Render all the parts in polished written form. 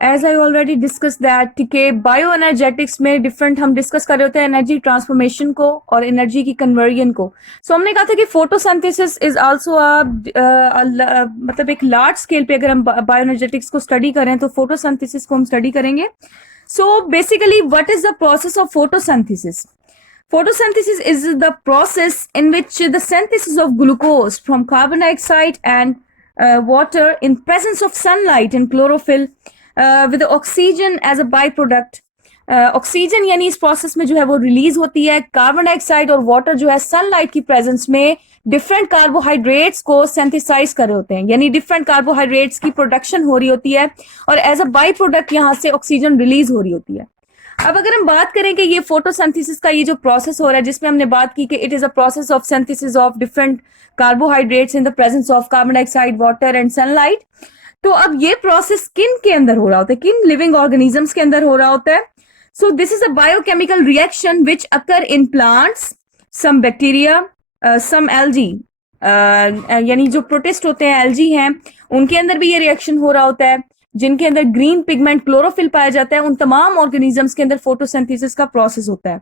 As I already discuss that कि bioenergetics में different हम डिस्कस कर रहे होते हैं एनर्जी ट्रांसफॉर्मेशन को और एनर्जी की कन्वर्जन को. सो हमने कहा था कि फोटोसिंथेसिस इज आल्सो मतलब एक लार्ज स्केल पे अगर हम बायो एनर्जेटिक्स को स्टडी करें तो फोटोसिंथेसिस को हम स्टडी करेंगे. So basically what is the process of photosynthesis? Photosynthesis is the process in which the synthesis of glucose from carbon dioxide and water in presence of sunlight and chlorophyll with the oxygen as a byproduct. Oxygen यानी इस process में जो है वो release होती है. Carbon dioxide और water जो है सनलाइट की प्रेजेंस में डिफरेंट कार्बोहाइड्रेट्स को सिंथेसाइज कर रहे होते हैं, यानी डिफरेंट कार्बोहाइड्रेट्स की प्रोडक्शन हो रही होती है और एज अ बाई प्रोडक्ट यहाँ से ऑक्सीजन रिलीज हो रही होती है. अब अगर हम बात करें कि ये फोटोसिंथेसिस का ये जो प्रोसेस हो रहा है जिसमें हमने बात की कि it is a process of synthesis of different carbohydrates in the presence of carbon dioxide, water and sunlight. तो अब ये प्रोसेस किन के अंदर हो रहा होता है, किन लिविंग ऑर्गेनिजम्स के अंदर हो रहा होता है? So this is a biochemical reaction which occur in plants, some bacteria, some algae, यानी जो प्रोटिस्ट होते हैं, एल्गी हैं, उनके अंदर भी ये रिएक्शन हो रहा होता है. जिनके अंदर ग्रीन पिगमेंट क्लोरोफिल पाया जाता है, उन तमाम ऑर्गेनिजम्स के अंदर फोटोसिंथेसिस का प्रोसेस होता है.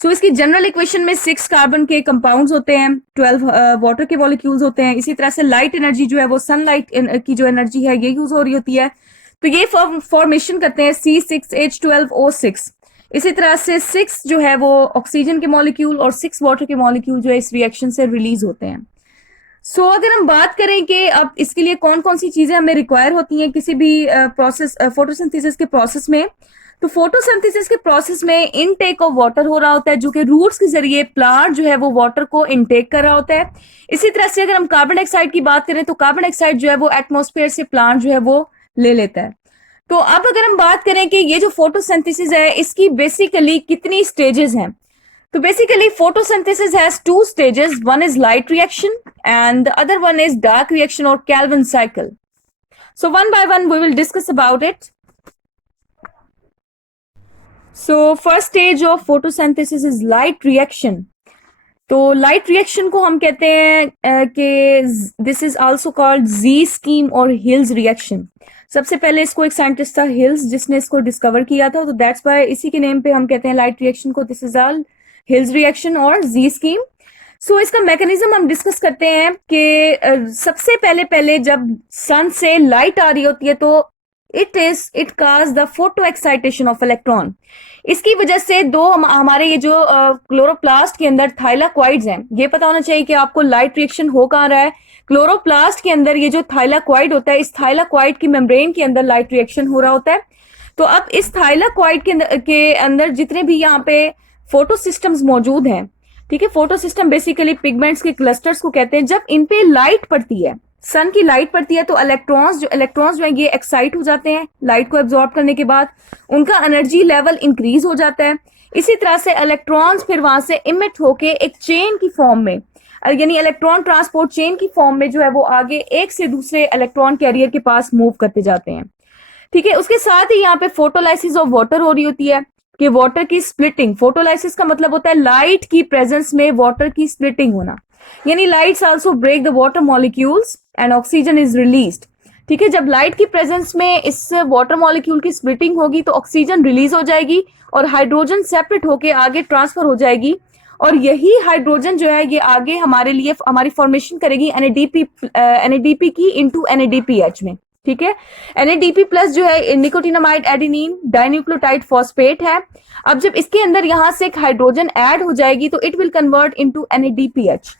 सो इसकी जनरल इक्वेशन में 6 कार्बन के कंपाउंड्स होते हैं, 12 वाटर के मॉलिक्यूल्स होते हैं. इसी तरह से लाइट एनर्जी जो है वो सनलाइट की जो एनर्जी है ये यूज हो रही होती है. तो ये फॉर्मेशन करते हैं C6H12O6. इसी तरह से 6 जो है वो ऑक्सीजन के मॉलिक्यूल और 6 वाटर के मॉलिक्यूल जो है इस रिएक्शन से रिलीज होते हैं. सो अगर हम बात करें कि अब इसके लिए कौन कौन सी चीजें हमें रिक्वायर होती हैं किसी भी प्रोसेस, फोटोसिंथेसिस के प्रोसेस में, तो फोटोसिंथेसिस के प्रोसेस में इनटेक ऑफ वाटर हो रहा होता है, जो कि रूट्स के जरिए प्लांट जो है वो वाटर को इनटेक कर रहा होता है. इसी तरह से अगर हम कार्बन डाइऑक्साइड की बात करें तो कार्बन डाइऑक्साइड जो है वो एटमॉस्फेयर से प्लांट जो है वो ले लेता है. तो अब अगर हम बात करें कि ये जो फोटोसिंथेसिस है इसकी बेसिकली कितनी स्टेजेस हैं, तो basically photosynthesis has 2 stages. One is light reaction and the other one is dark reaction or Calvin cycle. So one by one we will discuss about it. So first stage of photosynthesis is light reaction. तो light reaction को हम कहते हैं कि this is also called Z scheme or Hill's reaction. सबसे पहले इसको एक साइंटिस्ट था हिल्स जिसने इसको डिस्कवर किया था, तो दैट्स वाई इसी के नेम पे हम कहते हैं लाइट रिएक्शन को this is all hills reaction और जी स्कीम. सो इसका मैकेनिज्म हम डिस्कस करते हैं कि सबसे पहले जब सन से लाइट आ रही होती है तो it cause the photo excitation of electron. इसकी वजह से हमारे ये जो क्लोरोप्लास्ट के अंदर थाइलाक्वाइड्स हैं, ये पता होना चाहिए कि आपको लाइट रिएक्शन हो कहाँ रहा है. क्लोरोप्लास्ट के अंदर ये जो थाइलाक्वाइड होता है, इस थाइलाक्वाइड की मेम्ब्रेन के अंदर लाइट रिएक्शन हो रहा होता है. तो अब इस थाइलाक्वाइड के अंदर जितने भी यहाँ पे फोटो सिस्टम्स मौजूद हैं, ठीक है, फोटो सिस्टम बेसिकली पिगमेंट्स के क्लस्टर्स को कहते हैं. जब इन पे लाइट पड़ती है, सन की लाइट पड़ती है, तो इलेक्ट्रॉन्स जो है ये एक्साइट हो जाते हैं. लाइट को एब्जॉर्ब करने के बाद उनका एनर्जी लेवल इंक्रीज हो जाता है. इसी तरह से इलेक्ट्रॉन्स फिर वहां से इमिट होके एक चेन की फॉर्म में, यानी इलेक्ट्रॉन ट्रांसपोर्ट चेन की फॉर्म में जो है वो आगे एक से दूसरे इलेक्ट्रॉन कैरियर के पास मूव करते जाते हैं. ठीक है, उसके साथ ही यहाँ पे फोटोलाइसिस ऑफ वाटर हो रही होती है कि वाटर की स्प्लिटिंग. फोटोलाइसिस का मतलब होता है लाइट की प्रेजेंस में वाटर की स्प्लिटिंग होना, यानी lights also break the water molecules and oxygen is released. ठीक है, जब लाइट की प्रेजेंस में इस वाटर मॉलिक्यूल की स्प्लिटिंग होगी तो ऑक्सीजन रिलीज हो जाएगी और हाइड्रोजन सेपरेट होके आगे ट्रांसफर हो जाएगी, और यही हाइड्रोजन जो है ये आगे हमारे लिए हमारी फॉर्मेशन करेगी NADP की इंटू NADPH में. ठीक है, NADP प्लस जो है निकोटिनामाइड एडेनिन डाइन्यूक्लियोटाइड फॉस्फेट है. अब जब इसके अंदर यहां से एक हाइड्रोजन ऐड हो जाएगी तो it will convert into NADPH.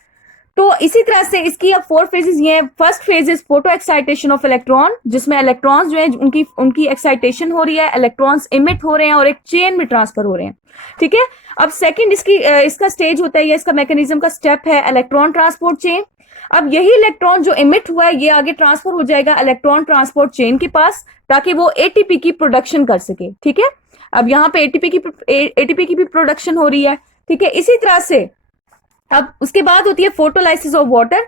तो इसी तरह से इसकी अब 4 फेजेस ये हैं. First phase is photo excitation of electron, जिसमें इलेक्ट्रॉन्स जो है उनकी एक्साइटेशन हो रही है, इलेक्ट्रॉन्स इमिट हो रहे हैं और एक चेन में ट्रांसफर हो रहे हैं. ठीक है, अब सेकंड इसका स्टेज होता है या इसका मैकेनिज्म का स्टेप है इलेक्ट्रॉन ट्रांसपोर्ट चेन. अब यही इलेक्ट्रॉन जो इमिट हुआ है ये आगे ट्रांसफर हो जाएगा इलेक्ट्रॉन ट्रांसपोर्ट चेन के पास, ताकि वो एटीपी की प्रोडक्शन कर सके. ठीक है, अब यहाँ पे एटीपी की भी प्रोडक्शन हो रही है. ठीक है, इसी तरह से अब उसके बाद होती है फोटोलाइसिस ऑफ वाटर,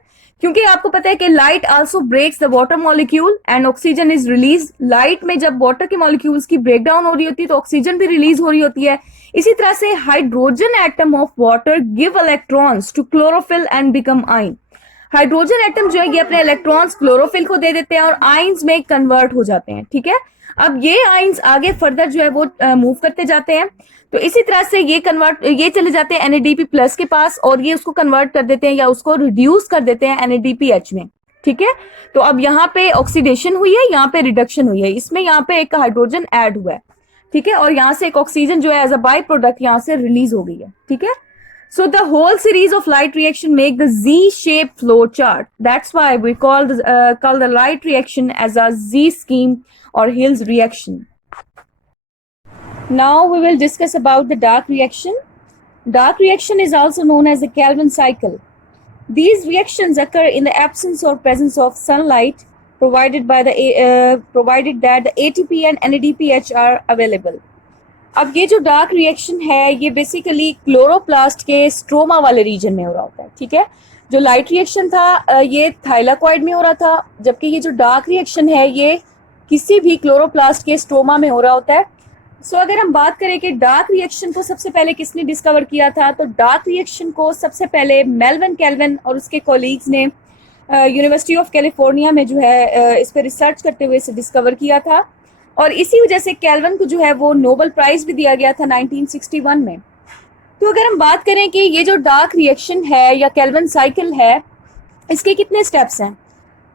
क्योंकि आपको पता है कि light also breaks the water molecule and oxygen is release. Light में जब वाटर के मॉलिक्यूल्स की ब्रेकडाउन हो रही होती है तो ऑक्सीजन भी रिलीज हो रही होती है. इसी तरह से hydrogen atom of water give electrons to chlorophyll and become ion. Hydrogen atom जो है ये अपने इलेक्ट्रॉन्स क्लोरोफिल को दे देते हैं और आयंस में कन्वर्ट हो जाते हैं, ठीक है। अब ये आयंस आगे फर्दर जो है वो मूव करते जाते हैं, तो इसी तरह से ये चले जाते हैं NADP प्लस के पास और ये उसको कन्वर्ट कर देते हैं या उसको रिड्यूस कर देते हैं NADPH में, ठीक है। तो अब यहाँ पे ऑक्सीडेशन हुई है, यहाँ पे रिडक्शन हुई है, इसमें यहाँ पे एक हाइड्रोजन ऐड हुआ है, ठीक है, और यहाँ से एक ऑक्सीजन जो है एज अ बाई प्रोडक्ट यहाँ से रिलीज हो गई है, ठीक है। So the whole series of light reaction make the Z-shaped flow chart. That's why we call the light reaction as a Z scheme or Hill's reaction. Now we will discuss about the dark reaction. Dark reaction is also known as the Kelvin cycle. These reactions occur in the absence or presence of sunlight, provided that the ATP and NADPH are available. अब ये जो dark reaction है ये basically chloroplast के stroma वाले reason में हो रहा होता है, ठीक है। जो लाइट रिएक्शन था ये थाइलाकॉइड में हो रहा था, जबकि ये जो डार्क रिएक्शन है ये किसी भी क्लोरोप्लास्ट के स्ट्रोमा में हो रहा होता है। सो अगर हम बात करें कि डार्क रिएक्शन को सबसे पहले किसने डिस्कवर किया था, तो डार्क रिएक्शन को सबसे पहले मेल्विन केल्विन और उसके कोलीग्स ने यूनिवर्सिटी ऑफ कैलिफोर्निया में जो है इस पर रिसर्च करते हुए इसे डिस्कवर किया था, और इसी वजह से केल्विन को जो है वो नोबेल प्राइज भी दिया गया था 1961 में। तो अगर हम बात करें कि ये जो डार्क रिएक्शन है या केल्विन साइकिल है इसके कितने स्टेप्स हैं,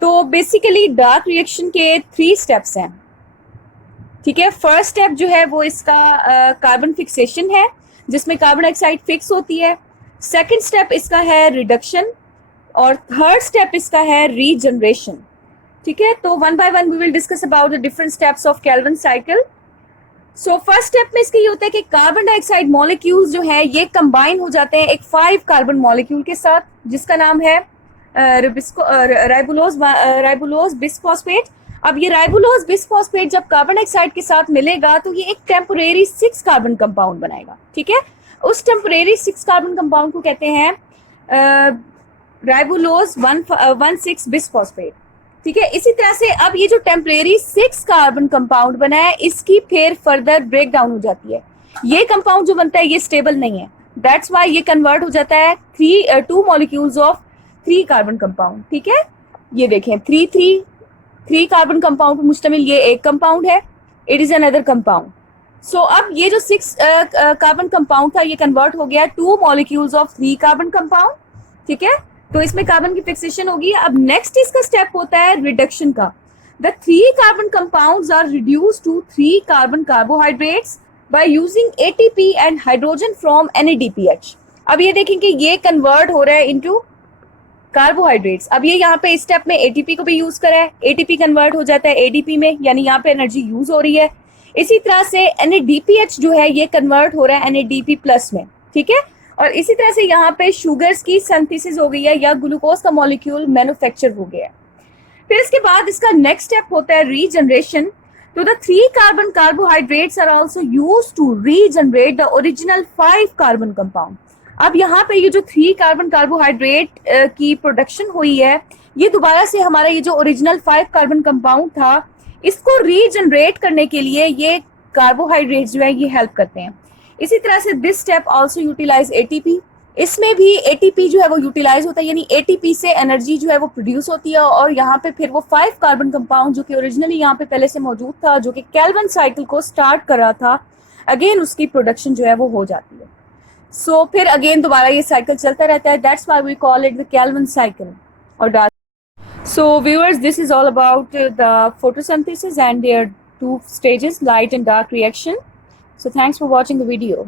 तो बेसिकली डार्क रिएक्शन के 3 स्टेप्स हैं, ठीक है। फर्स्ट स्टेप जो है वो इसका कार्बन फिक्सेशन है जिसमें कार्बन डाइऑक्साइड फिक्स होती है। सेकेंड स्टेप इसका है रिडक्शन और थर्ड स्टेप इसका है रीजनरेशन, ठीक है। तो one by one we will discuss about the different steps of Calvin cycle. So first step में इसका ये होता है कि कार्बन डाइऑक्साइड मॉलिक्यूल्स जो है ये कंबाइन हो जाते हैं एक 5 कार्बन मॉलिक्यूल के साथ जिसका नाम है राइबुलोज बिसफॉस्फेट। अब ये राइबुलोज बिसफॉस्फेट जब कार्बन डाइऑक्साइड के साथ मिलेगा तो ये एक टेम्पोरेरी 6 कार्बन कंपाउंड बनाएगा, ठीक है। उस टेम्पोरेरी 6 कार्बन कंपाउंड को कहते हैं राइबुलोज 1,6 बिसफॉस्फेट, ठीक है। इसी तरह से अब ये जो टेम्परेरी 6 कार्बन कंपाउंड बना है इसकी फिर फर्दर ब्रेक डाउन हो जाती है। ये कंपाउंड जो बनता है ये स्टेबल नहीं है, दैट्स वाई ये कन्वर्ट हो जाता है 2 मॉलिक्यूल्स ऑफ 3 कार्बन कंपाउंड, ठीक है। ये देखें 3 कार्बन कंपाउंड पर मुश्तमिल ये एक कंपाउंड है, इट इज अनदर कंपाउंड। सो अब ये जो 6 कार्बन कंपाउंड था ये कन्वर्ट हो गया 2 मॉलिक्यूल्स ऑफ 3 कार्बन कंपाउंड, ठीक है। तो इसमें कार्बन की फिक्सेशन होगी। अब नेक्स्ट इसका स्टेप होता है रिडक्शन का। The 3 carbon compounds are reduced to 3 carbon carbohydrates by using ATP and hydrogen from NADPH। अब ये देखें कि ये कन्वर्ट हो रहा है इनटू कार्बोहाइड्रेट्स। अब ये यहाँ पे इस स्टेप में ATP को भी यूज करा है, ATP कन्वर्ट हो जाता है ADP में, यानी यहाँ पे एनर्जी यूज हो रही है। इसी तरह से NADPH जो है ये कन्वर्ट हो रहा है NADP प्लस में, ठीक है। और इसी तरह से यहाँ पे शुगर्स की सिंथेसिस हो गई है या ग्लूकोज का मॉलिक्यूल मैन्युफैक्चर हो गया है। फिर इसके बाद इसका नेक्स्ट स्टेप होता है रीजनरेशन। तो the 3 carbon carbohydrates are also used to regenerate the original 5 carbon compound. अब यहाँ पे ये जो 3 कार्बन कार्बोहाइड्रेट की प्रोडक्शन हुई है ये दोबारा से हमारा ये जो ओरिजिनल 5 कार्बन कंपाउंड था इसको रीजनरेट करने के लिए ये कार्बोहाइड्रेट जो है ये हेल्प करते हैं। इसी तरह से this step also utilize ATP। इसमें भी ATP जो है वो यूटिलाइज होता है, यानी ATP से एनर्जी जो है वो प्रोड्यूस होती है और यहाँ पे फिर वो 5 कार्बन कंपाउंड जो कि ओरिजिनली यहाँ पे पहले से मौजूद था जो कि केल्विन साइकिल को स्टार्ट कर रहा था, अगेन उसकी प्रोडक्शन जो है वो हो जाती है। सो फिर अगेन दोबारा ये साइकिल चलता रहता है, that's why we call it the Calvin cycle और dark. So viewers, this is all about the photosynthesis and their 2 stages, light and dark reaction. So thanks for watching the video.